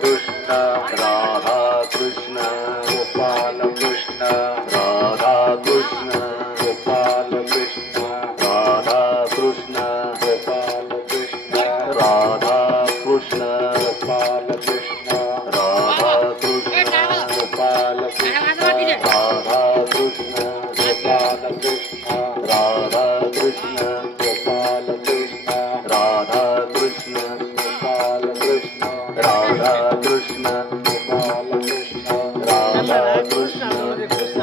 कृष्ण राधा कृष्ण गोपाल कृष्ण राधा कृष्ण गोपाल कृष्ण राधा कृष्ण गोपाल कृष्ण राधा कृष्ण गोपाल कृष्ण राधा कृष्ण गोपाल कृष्ण राधा कृष्ण गोपाल कृष्ण राधा कृष्ण गोपाल कृष्ण राधा कृष्ण गोपाल कृष्ण राधा कृष्ण गोपाल कृष्ण राधा कृष्ण गोपाल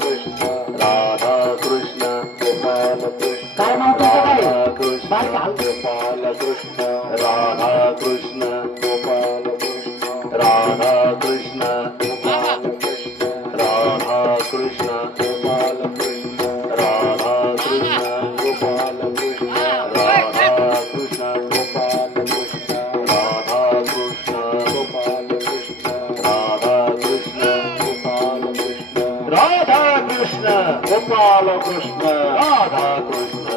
कृष्ण राधा कृष्ण गोपाल कृष्ण काय नाव तुझं काय? राधा कृष्ण गोपाल कृष्ण राधा कृष्ण गोपाल कृष्ण राधा कृष्ण गोपाल कृष्ण राधा कृष्ण गोपाल कृष्ण राधा कृष्ण गोपाल कृष्ण राधा कृष्ण गोपाल कृष्ण राधा कृष्ण गोपाल कृष्ण राधा कृष्ण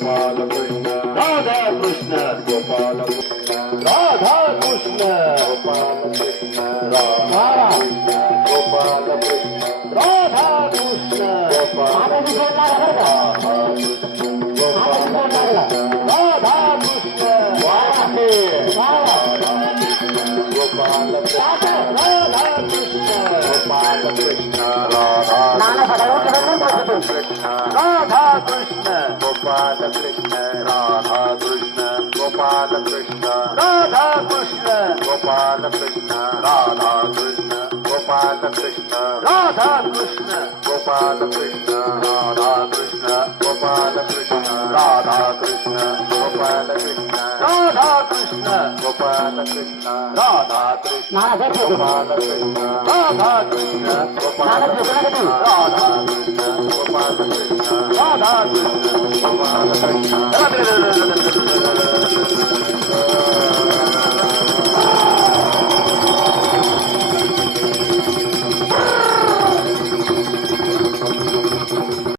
गोपाल कृष्ण राधा कृष्ण गोपाल कृष्ण राधा कृष्ण गोपाल कृष्ण राधा कृष्ण गोपाल कृष्ण राधा कृष्ण गोपाल कृष्ण राधा कृष्ण गोपाल कृष्ण राधा कृष्ण गोपाल राधा कृष्ण गोपाल कृष्ण राधा कृष्ण गोपाल कृष्ण राधा कृष्ण गोपाल कृष्ण राधा कृष्ण गोपाल कृष्ण राधा कृष्ण गोपाल कृष्ण राधा कृष्ण गोपाल कृष्ण राधा कृष्ण गोपाल कृष्ण राधा कृष्ण गोपाल कृष्ण राधा कृष्ण गोपाल कृष्ण राधा कृष्ण गोपाल कृष्ण राधा कृष्ण गोपाल कृष्ण राधा कृष्ण गोपाल कृष्ण राधा कृष्ण गोपाल कृष्ण